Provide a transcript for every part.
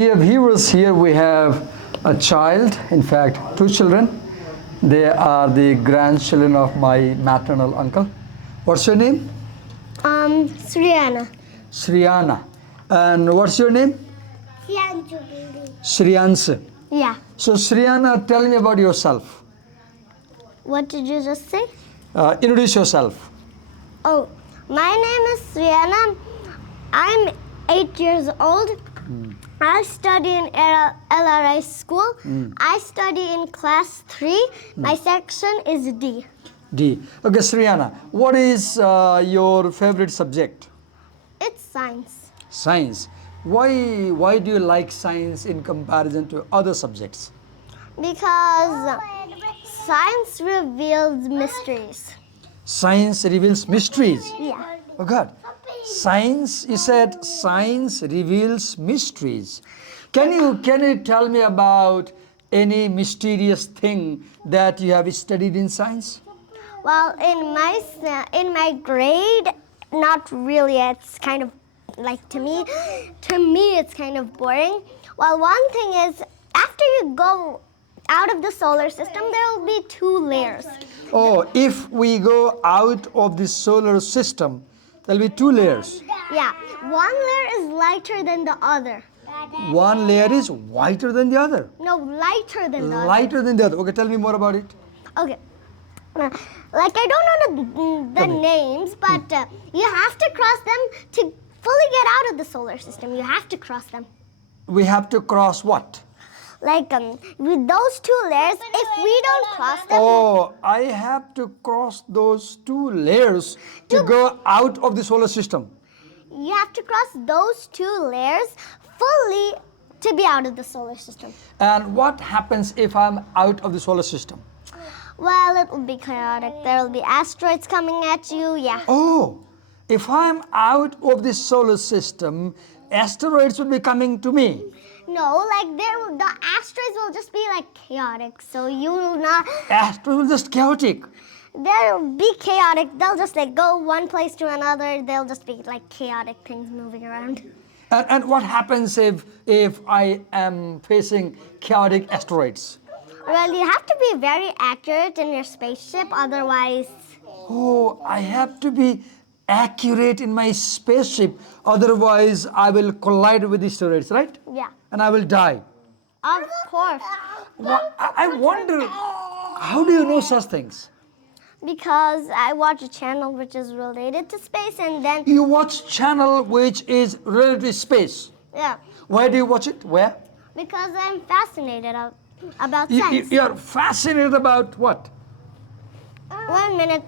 Dear viewers, here we have a child, in fact, two children. They are the grandchildren of my maternal uncle. What's your name? Sriana. Sriana. And what's your name? Sriyansh. Yeah. So, Sriana, tell me about yourself. What did you just say? Introduce yourself. Oh, my name is Sriana. I'm 8 years old. I study in LRI school. I study in class 3. My section is D. D. Okay, Sriana, what is your favorite subject? It's science. Science. Why do you like science in comparison to other subjects? Because science reveals mysteries. Science reveals mysteries. Yeah. Oh God. Science, you said science reveals mysteries. Can you tell me about any mysterious thing that you have studied in science? Well, in my grade, not really. It's kind of like to me it's kind of boring. Well, one thing is after you go out of the solar system, there will be 2 layers. Oh, if we go out of the solar system, there'll be 2 layers. Yeah, one layer is lighter than the other. One layer is whiter than the other. No, lighter than the other. Lighter than the other. Okay, tell me more about it. Okay. Like I don't know the names, but you have to cross them to fully get out of the solar system. You have to cross them. We have to cross what? Like with those 2 layers, if we don't cross them, Oh, I have to cross those 2 layers to go out of the solar system. you have to cross those 2 layers fully to be out of the solar system. And what happens if I'm out of the solar system? Well, it will be chaotic. There will be asteroids coming at you. Yeah. Oh, if I'm out of the solar system, asteroids will be coming to me. No, like the asteroids will just be like chaotic. So you will not. Asteroids will just chaotic. They'll be chaotic. They'll just like go one place to another. They'll just be like chaotic things moving around. And what happens if I am facing chaotic asteroids? Well, you have to be very accurate in your spaceship. Otherwise. Oh, I have to be accurate in my spaceship. Otherwise, I will collide with the asteroids, right? Yeah. And I will die. Of course. I wonder, how do you know such things? Because I watch a channel which is related to space, and then You watch channel which is related to space. yeah, Where do you watch it? Where? because I'm fascinated about science. You're fascinated about what? 1 minute,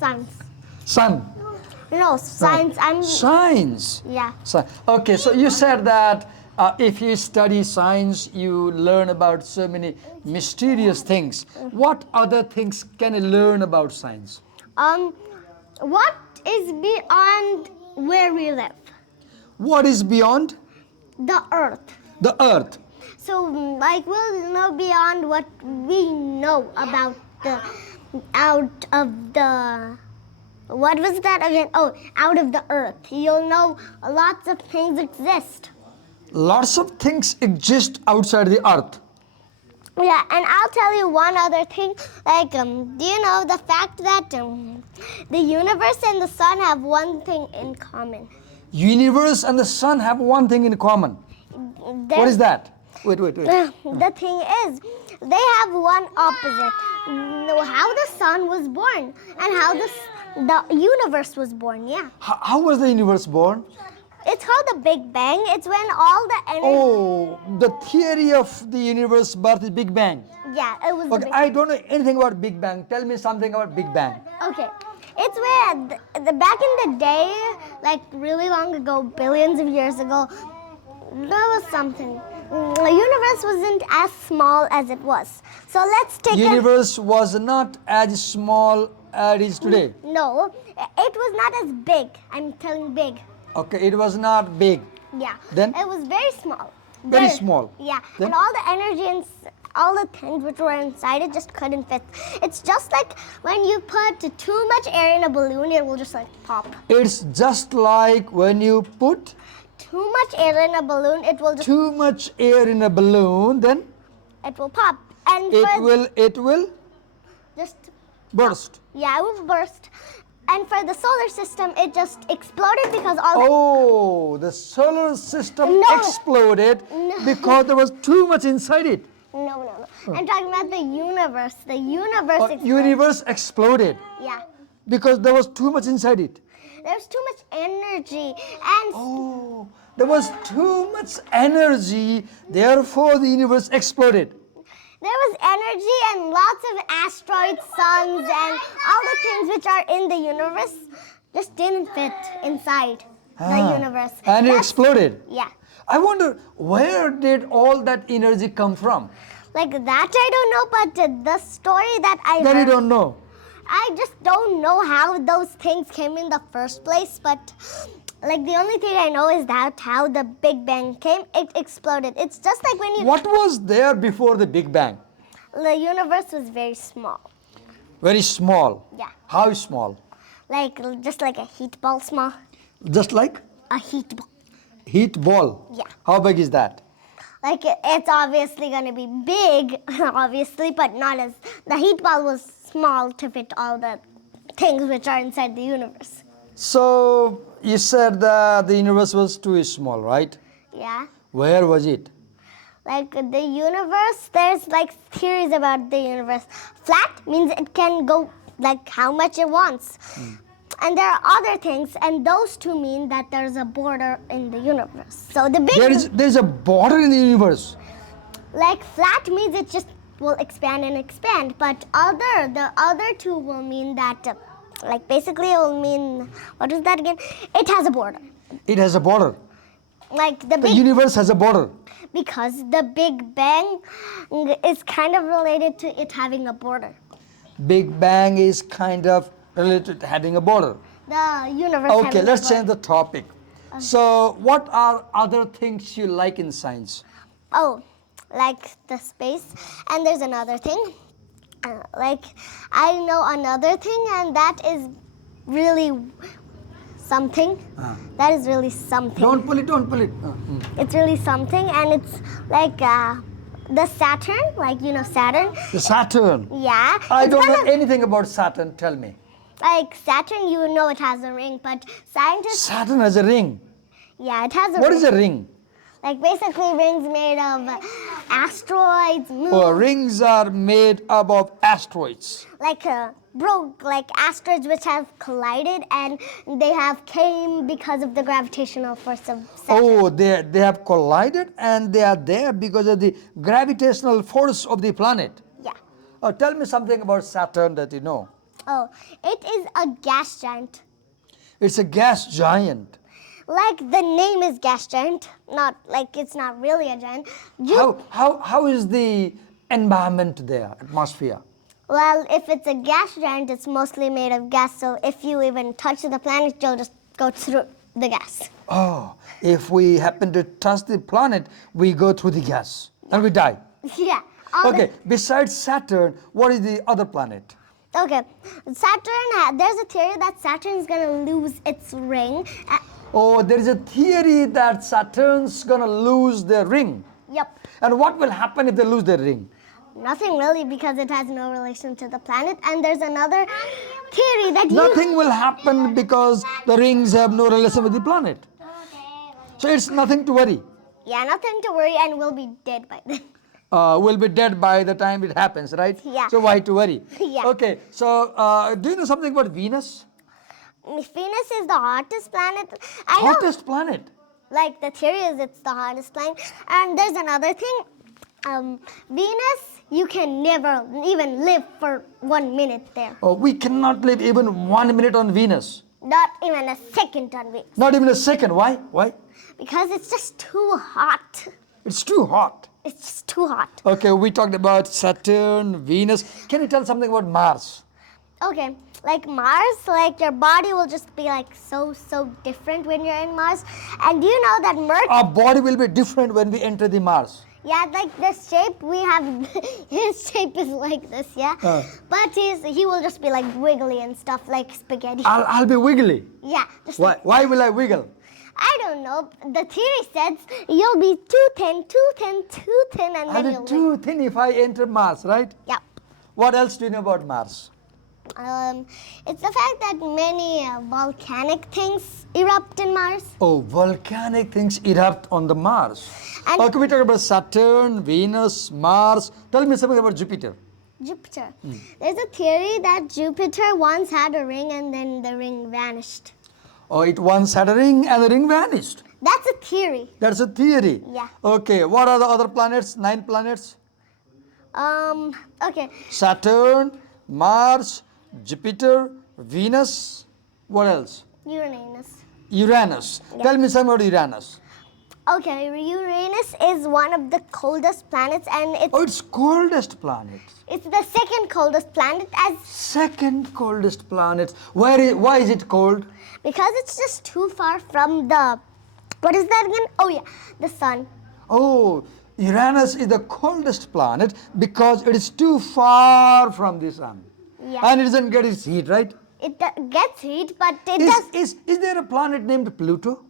science. Sun. No, science. I'm Science. yeah. Okay, so you said that if you study science, you learn about so many mysterious things. What other things can you learn about science? What is beyond where we live? What is beyond The Earth. the earth? So, like, we'll know beyond what we know about the out of the. What was that again? Oh, out of the Earth. You'll know lots of things exist. Lots of things exist outside the earth. Yeah, and I'll tell you one other thing. Like, do you know the fact that the universe and the sun have one thing in common? Universe and the sun have one thing in common. What is that? Wait. The thing is, they have one opposite. How the sun was born and how the universe was born. Yeah, How was the universe born? it's called the Big Bang. It's when all the energy. Oh, the theory of the universe birth is Big Bang. Yeah, it was. The Okay, Big I don't know anything about Big Bang. Tell me something about Big Bang. Okay, it's where back in the day, like really long ago, billions of years ago, there was something. The universe wasn't as small as it was. So let's take Universe was not as small as it is today. No, it was not as big. I'm telling big. Okay, it was not big. Yeah. Then? It was very small. Very small. Yeah. Then? And all the energy and all the things which were inside it just couldn't fit. It's just like when you put too much air in a balloon, it will just like pop. It's just like when you put too much air in a balloon, it will just Too much air in a balloon, then it will pop. And it will just burst. yeah, it will burst. And for the solar system, it just exploded because all Oh, the solar system No. exploded No. because there was too much inside it. no. I'm talking about the universe. The universe exploded. Universe exploded Yeah. because there was too much inside it. There's too much energy and Oh, there was too much energy, therefore the universe exploded. there was energy and lots of asteroids, suns, and all the things which are in the universe just didn't fit inside the universe. And it That's- exploded. Yeah. I wonder, where did all that energy come from? Like that I don't know, but the story that I That you heard, don't know. I just don't know how those things came in the first place, but like the only thing I know is that how the Big Bang came, it exploded. It's just like when you What was there before the Big Bang? the universe was very small. Very small. Yeah. How small? Like just like a heat ball small. Just like A heat ball. heat ball. Yeah. How big is that? Like it's obviously gonna be big, obviously, but not as the heat ball was small to fit all the things which are inside the universe. So you said that the universe was too small, right? Yeah. Where was it? Like the universe, there's like theories about the universe. Flat means it can go like how much it wants. And there are other things, and those two mean that there's a border in the universe. So the big, There's a border in the universe. like flat means it just will expand and expand, but the other two will mean that, like basically it will mean, what is that again? It has a border. It has a border. Like The the big, universe has a border. because the Big Bang is kind of related to it having a border. Big Bang is kind of related to having a border. The universe. Okay, having a let's border. change the topic. So, what are other things you like in science? Oh, like the space. And there's another thing. Like, I know another thing, and that is really something. That is really something. Don't pull it, don't pull it. It's really something, and it's like the Saturn, like, you know, Saturn. The Saturn. Yeah. I it's don't kind know of- anything about Saturn, tell me. Like, Saturn, you know it has a ring, but scientists, Saturn has a ring. yeah, it has a What ring. is a ring? Like, basically, rings made of asteroids, moons. Oh, rings are made up of asteroids. Like like asteroids which have collided and they have came because of the gravitational force of Saturn. Oh, they have collided and they are there because of the gravitational force of the planet. Yeah. Oh, tell me something about Saturn that you know. Oh, it is a gas giant. It's a gas giant. Like the name is gas giant, not like it's not really a giant. How is the environment there, atmosphere? Well, if it's a gas giant, it's mostly made of gas. So if you even touch the planet, you'll just go through the gas. Oh, if we happen to touch the planet, we go through the gas and we die. Yeah. all the- Okay, besides Saturn, what is the other planet? Okay. Saturn. There's a theory that Saturn is gonna lose its ring. Oh, there is a theory that Saturn's gonna lose their ring. Yep. And what will happen if they lose their ring? Nothing really, because it has no relation to the planet. And there's another theory that Nothing will happen because the rings have no relation with the planet. So it's nothing to worry. Yeah, nothing to worry, and we'll be dead by then. We'll be dead by the time it happens, right? Yeah. So why to worry? Yeah. Okay, so do you know something about Venus? Venus is the hottest planet. I know. Hottest planet. Like the theory is it's the hottest planet. And there's another thing. Venus, you can never even live for 1 minute there. Oh, we cannot live even 1 minute on Venus. Not even a second on Venus. Not even a second. Why? Why? Because it's just too hot. It's too hot. It's just too hot. Okay, we talked about Saturn, Venus. Can you tell something about Mars? Okay, like Mars, like your body will just be like so different when you're in Mars. And do you know that Mercury? Our body will be different when we enter the Mars. Yeah, like the shape we have, his shape is like this, yeah? But he will just be like wiggly and stuff like spaghetti. I'll be wiggly. Yeah, just Why will I wiggle? I don't know. The theory says you'll be too thin, and I'll then be you'll too thin if I enter Mars, right? Yeah. What else do you know about Mars? It's the fact that many volcanic things erupt in Mars. Oh, volcanic things erupt on the Mars. And- Okay, we talk about Saturn, Venus, Mars. Tell me something about Jupiter. Jupiter. There's a theory that Jupiter once had a ring and then the ring vanished. Oh, it once had a ring and the ring vanished. That's a theory. That's a theory. Yeah. Okay, what are the other planets? 9 planets? Okay. Saturn, Mars, Jupiter, Venus. What else? Uranus. Uranus. Tell me something about Uranus. Okay, Uranus is one of the coldest planets and Oh, it's coldest planet. it's the second coldest planet Second coldest planet. Why is it cold? because it's just too far from the, what is that again? Oh yeah, the sun. Oh, Uranus is the coldest planet because it is too far from the sun. Yeah. And it doesn't get its heat, right? It gets heat, but it does. Is there a planet named Pluto?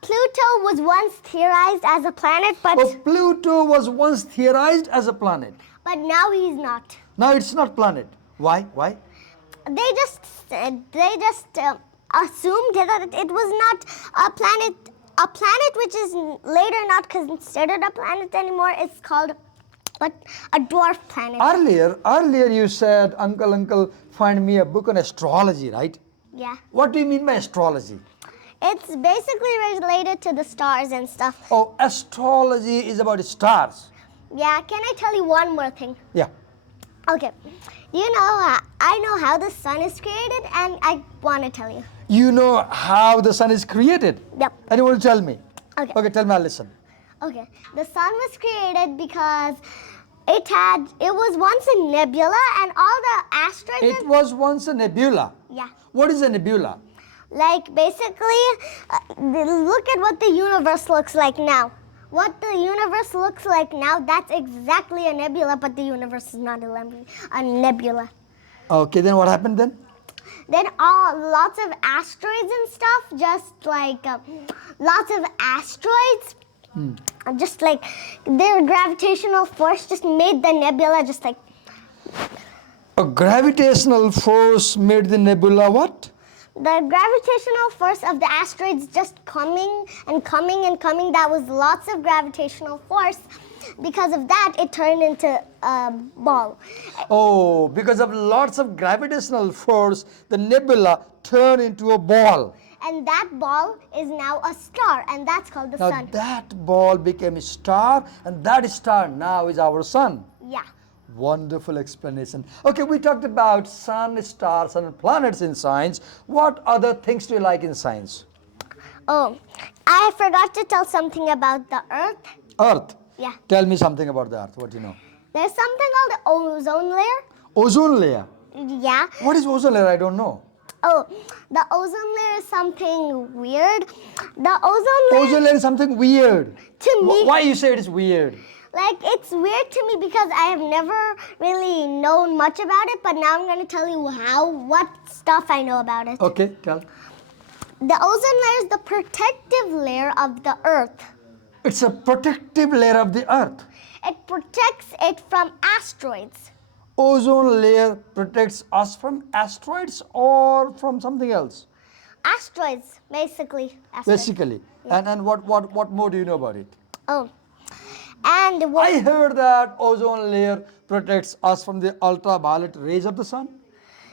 Pluto was once theorized as a planet, Oh, Pluto was once theorized as a planet. but now he's not. Now it's not planet. Why? Why? They just assumed that it was not a planet. A planet which is later not considered a planet anymore. It's called a dwarf planet. Earlier you said, Uncle, find me a book on astrology, right? Yeah. What do you mean by astrology? It's basically related to the stars and stuff. Oh, astrology is about stars. Yeah, can I tell you one more thing? Yeah. Okay. You know, I know how the sun is created and I want to tell you. You know how the sun is created? Yep. And you want to tell me? Okay. Okay, tell me, I'll listen. Okay. The sun was created because it was once a nebula and all the asteroids. It was once a nebula. Yeah. What is a nebula? Like basically, look at what the universe looks like now. What the universe looks like now, that's exactly a nebula, but the universe is not a nebula. Okay, then what happened then? Then lots of asteroids and stuff, just like lots of asteroids, just like their gravitational force just made the nebula just like. A gravitational force made the nebula what? The gravitational force of the asteroids just coming and coming and coming, that was lots of gravitational force. Because of that, it turned into a ball. Oh, because of lots of gravitational force, the nebula turned into a ball. And that ball is now a star, and that's called the Now sun. that ball became a star, and that star now is our sun. Yeah. Wonderful explanation. Okay, we talked about sun, stars, and planets in science. What other things do you like in science? Oh, I forgot to tell something about the Earth. Earth. Yeah. Tell me something about the Earth. What do you know? There's something called the ozone layer. Ozone layer. Yeah. What is ozone layer? I don't know. Oh, the ozone layer is something weird. The ozone layer, Ozone layer is something weird. to me, Why you say it is weird? like it's weird to me because I have never really known much about it, but now I'm going to tell you what stuff I know about it. Okay, tell. The ozone layer is the protective layer of the Earth. It's a protective layer of the Earth. It protects it from asteroids. Ozone layer protects us from asteroids or from something else? Asteroids, basically. Asteroids. Basically. And what more do you know about it? Oh. And I heard that ozone layer protects us from the ultraviolet rays of the sun.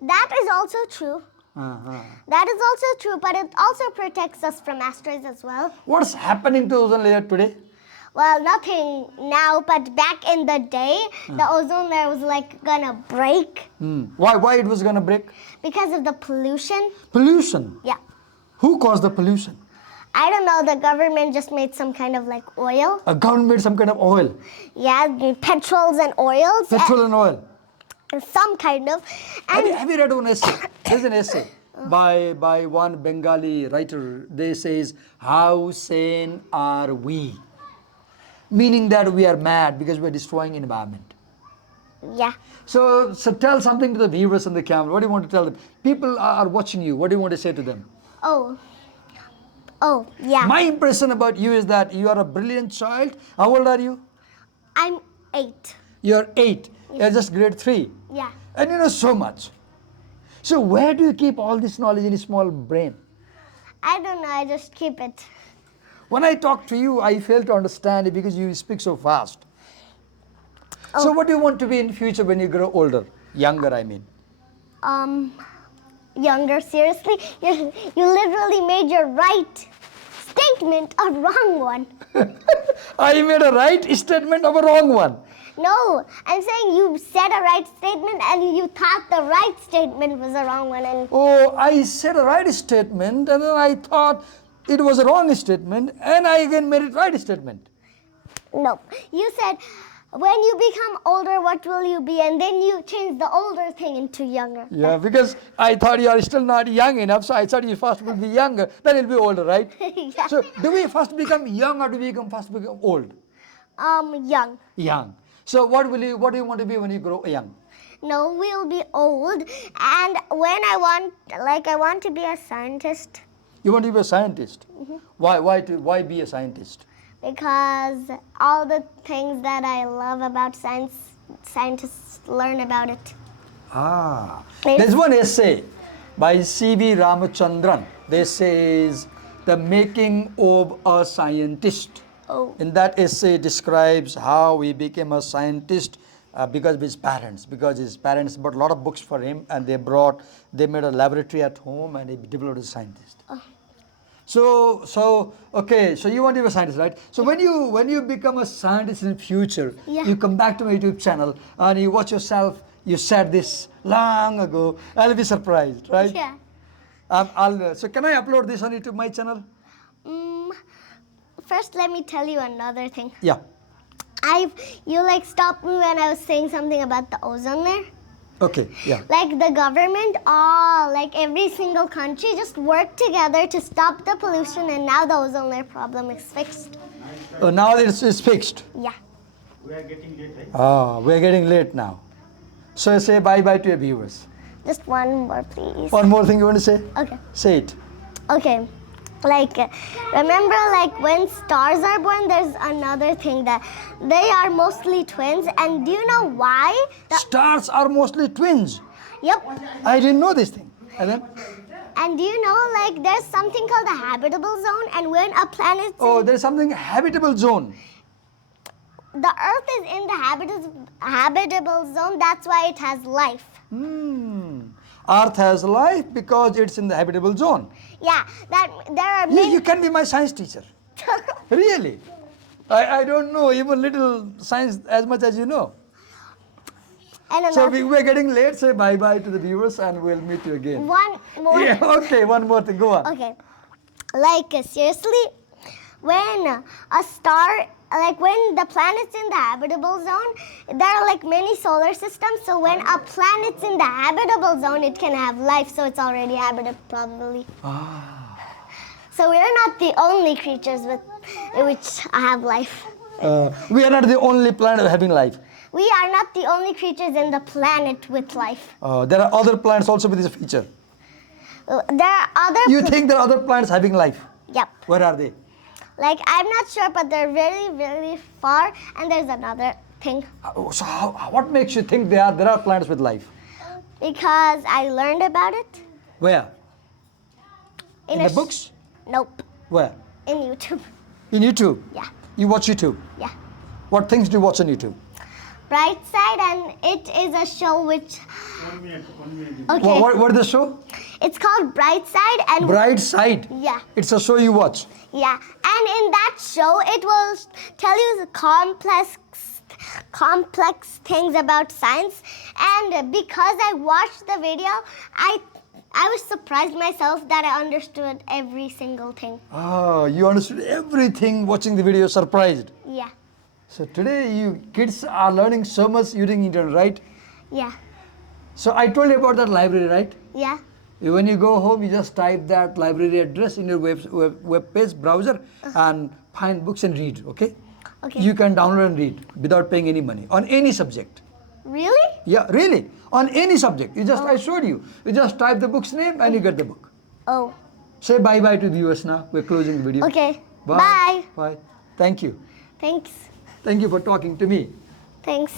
that is also true. That is also true, but it also protects us from asteroids as well. What's happening to ozone layer today? Well, nothing now, but back in the day, the ozone layer was like gonna break Why it was gonna break? because of the pollution. Pollution. Yeah. Who caused the pollution? I don't know, the government just made some kind of like oil. A government made some kind of oil. Yeah, the petrols and oils. Petrol and oil. Some kind of. Have you read one essay? There's an essay by one Bengali writer. They says, how sane are we? Meaning that we are mad because we are destroying environment. Yeah. So tell something to the viewers on the camera. What do you want to tell them? People are watching you. What do you want to say to them? Oh. Oh, yeah. My impression about you is that you are a brilliant child. How old are you? I'm 8. You're 8. You're just grade 3. Yeah. And you know so much. So where do you keep all this knowledge in a small brain? I don't know, I just keep it. When I talk to you, I fail to understand it because you speak so fast. So what do you want to be in future when you grow older? Younger, I mean. Younger, seriously? You literally made your right statement a wrong one. I made a right statement of a wrong one. No, I'm saying you said a right statement and you thought the right statement was a wrong one. And Oh, I said a right statement and then I thought it was a wrong statement and I again made it right statement. no, you said, when you become older, what will you be? And then you changed the older thing into younger. Yeah, because I thought you are still not young enough, so I thought you first will be younger, then you'll be older, right? Yeah. So do we first become young or do we first become old? Young. Young. So what do you want to be when you grow young? No, we'll be old. And when I want to be a scientist. You want to be a scientist. Why be a scientist? Because all the things that I love about science, scientists learn about it. Ah, Yes. there's one essay by C.V. Ramachandran. This says The Making of a Scientist. Oh. In that essay describes how he became a scientist because his parents bought a lot of books for him and they made a laboratory at home and he developed as a scientist. Oh. So you want to be a scientist, right? So when you become a scientist in future, Yeah. you come back to my YouTube channel and you watch yourself. You said this long ago. I'll be surprised, right? Yeah. So can I upload this on YouTube my channel? First, let me tell you another thing. Yeah. You stopped me when I was saying something about the ozone layer. Okay. Yeah. Like the government, every single country just worked together to stop the pollution, and now the ozone layer problem is fixed. Now it's fixed. Yeah. We are getting late, right? We're getting late now. So say bye-bye to your viewers. Just one more, please. One more thing you want to say? Okay. Say it. Okay. Remember, when stars are born, there's another thing that they are mostly twins. And do you know why? Stars are mostly twins. Yep. I didn't know this thing. And then? And do you know, there's something called the habitable zone, and when a planet, Oh, there's something habitable zone. the Earth is in the habitable zone, that's why it has life. Earth has life because it's in the habitable zone. Yeah, there are many. You can be my science teacher. Really? I don't know even little science as much as you know. And So another, we're getting late. Say bye-bye to the viewers and we'll meet you again. one more. Yeah, okay, one more thing. Go on. Okay. Seriously, when a star, when the planet's in the habitable zone, there are many solar systems. So when a planet's in the habitable zone, it can have life. So it's already habitable, probably. So we're not the only creatures which have life. We are not the only planet having life. We are not the only creatures in the planet with life. There are other planets also with this feature. There are other. You think there are other planets having life? Yep. Where are they? I'm not sure, but they're very, very far. And there's another thing. So what makes you think there are planets with life? Because I learned about it. Where? In the sh- books? Nope. Where? In YouTube. In YouTube? Yeah. You watch YouTube? Yeah. What things do you watch on YouTube? Bright Side, and it is a show which. 1 minute, 1 minute. Okay. What is the show? It's called Bright Side, and. Bright Side. Yeah. It's a show you watch. Yeah. And in that show, it will tell you the complex things about science. And because I watched the video, I was surprised myself that I understood every single thing. You understood everything watching the video, surprised. Yeah. So today you kids are learning so much using internet, right? Yeah. So I told you about that library, right? Yeah. When you go home, you just type that library address in your web page browser and find books and read, okay? Okay. You can download and read without paying any money on any subject. Really? Yeah, really. On any subject. I showed you. You just type the book's name and you get the book. Oh. Say bye-bye to the viewers now. We're closing the video. Okay. Bye. Bye. Bye. Thank you. Thanks. Thank you for talking to me. Thanks.